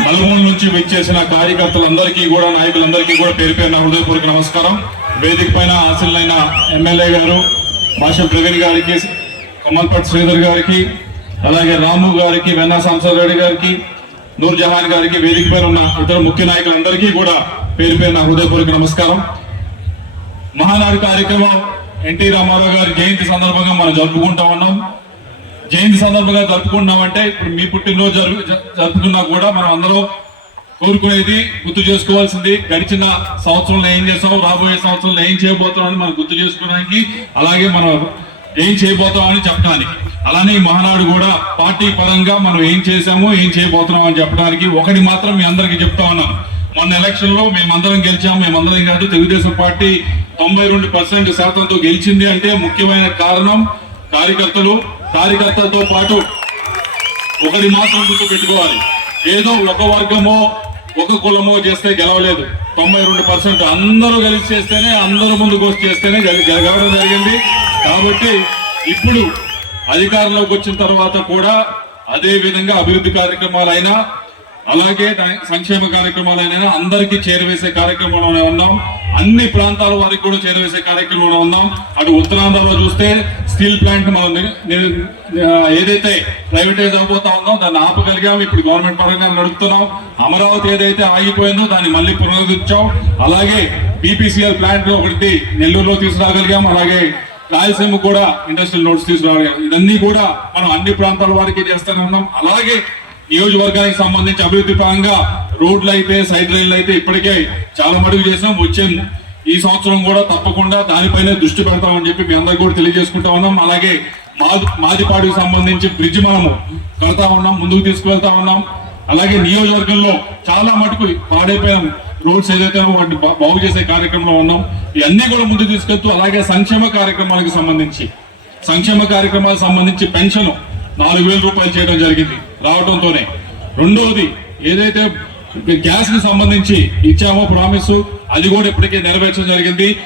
నలుమూల నుంచి విచ్చేసిన కార్యకర్తలందరికీ కూడా, నాయకులందరికీ కూడా పేరు పేరున హృదయపూర్వక నమస్కారం. వేదిక పైన ఆశీలైన ఎమ్మెల్యే గారు భాష ప్రవీణ్ గారికి, కమల్పట్ శ్రీధర్ గారికి, అలాగే రాము గారికి, వెన్నా సాంసర్ రెడ్డి గారికి, నూర్ జహాన్ గారికి, వేదిక పైన ఉన్న ఇతర ముఖ్య నాయకులందరికీ కూడా పేరు పేరున హృదయపూర్వక నమస్కారం. మహానాడు కార్యక్రమం ఎన్టీ రామారావు గారి జయంతి సందర్భంగా మనం జరుపుకుంటా ఉన్నాం. జయంతి సందర్భంగా జరుపుకుంటున్నామంటే ఇప్పుడు మీ పుట్టినరోజు జరుపుకున్నా కూడా మనం అందరూ కోరుకునేది, గుర్తు చేసుకోవాల్సింది గడిచిన సంవత్సరంలో ఏం చేసాం, రాబోయే సంవత్సరంలో ఏం చేయబోతామని మనం గుర్తు చేసుకోవడానికి, అలాగే మనం ఏం చేయబోతామని చెప్పడానికి. అలానే ఈ మహానాడు కూడా పార్టీ పరంగా మనం ఏం చేసామో ఏం చేయబోతున్నాం అని చెప్పడానికి ఒకటి మాత్రం మీ అందరికీ చెప్తా ఉన్నాం. మొన్న ఎలక్షన్ లో మేమందరం గెలిచాము. మేమందరం కాదు, తెలుగుదేశం పార్టీ 92% శాతంతో గెలిచింది అంటే ముఖ్యమైన కారణం కార్యకర్తలతో పాటు ఒకటి మాత్రం గుర్తు పెట్టుకోవాలి. ఏదో ఒక వర్గమో ఒక కులమో చేస్తే గెలవలేదు. 92% అందరూ కలిసి చేస్తేనే, అందరూ ముందుకు వచ్చి చేస్తేనే గెలవడం జరిగింది. కాబట్టి ఇప్పుడు అధికారంలోకి వచ్చిన తర్వాత కూడా అదే విధంగా అభివృద్ధి కార్యక్రమాలైనా, అలాగే సంక్షేమ కార్యక్రమాలైనా అందరికీ చేరవేసే కార్యక్రమంలోనే ఉన్నాం. అన్ని ప్రాంతాల వారికి కూడా చేరవేసే కార్యక్రమంలో ఉన్నాం. అటు ఉత్తరాంధ్రలో చూస్తే స్టీల్ ప్లాంట్ మనం ఏదైతే ప్రైవేటైజ్ అవబోతా ఉందో దాన్ని ఆపగలిగాం. ఇప్పుడు గవర్నమెంట్ పరంగా నడుపుతున్నాం. అమరావతి ఏదైతే ఆగిపోయిందో దాన్ని మళ్ళీ పునరుద్ధరించాం. అలాగే బీపీసీఎల్ ప్లాంట్ ఒకటి నెల్లూరులో తీసుకురాగలిగాం. అలాగే రాయలసీమ కూడా ఇండస్ట్రియల్ నోట్స్ తీసుకురాగలిగాం. ఇవన్నీ కూడా మనం అన్ని ప్రాంతాల వారికి చేస్తూనే ఉన్నాం. అలాగే నియోజకవర్గానికి సంబంధించి అభివృద్ధి పరంగా రోడ్లు అయితే, సైడ్ రైళ్లు అయితే ఇప్పటికే చాలా మడుగు చేసాం. వచ్చే ఈ సంవత్సరం కూడా తప్పకుండా దానిపైనే దృష్టి పెడతామని చెప్పి మీ అందరికీ కూడా తెలియజేసుకుంటా ఉన్నాం. అలాగే మాదిపాడికి సంబంధించి బ్రిడ్జ్ మనము కడతా ఉన్నాం, ముందుకు తీసుకువెళ్తా ఉన్నాం. అలాగే నియోజకవర్గంలో చాలా మటుకు పాడైపోయిన రోడ్స్ ఏదైతే వాటిని బాగు చేసే కార్యక్రమంలో ఉన్నాం. ఇవన్నీ కూడా ముందుకు తీసుకెళ్తూ, అలాగే సంక్షేమ కార్యక్రమాలకు సంబంధించి పెన్షన్ 4,000 రూపాయలు చేయడం జరిగింది రావడంతోనే. రెండవది ఏదైతే గ్యాస్ కి సంబంధించి ఇచ్చామో ప్రామిస్, అది కూడా ఇప్పటికే నెరవేర్చడం జరిగింది.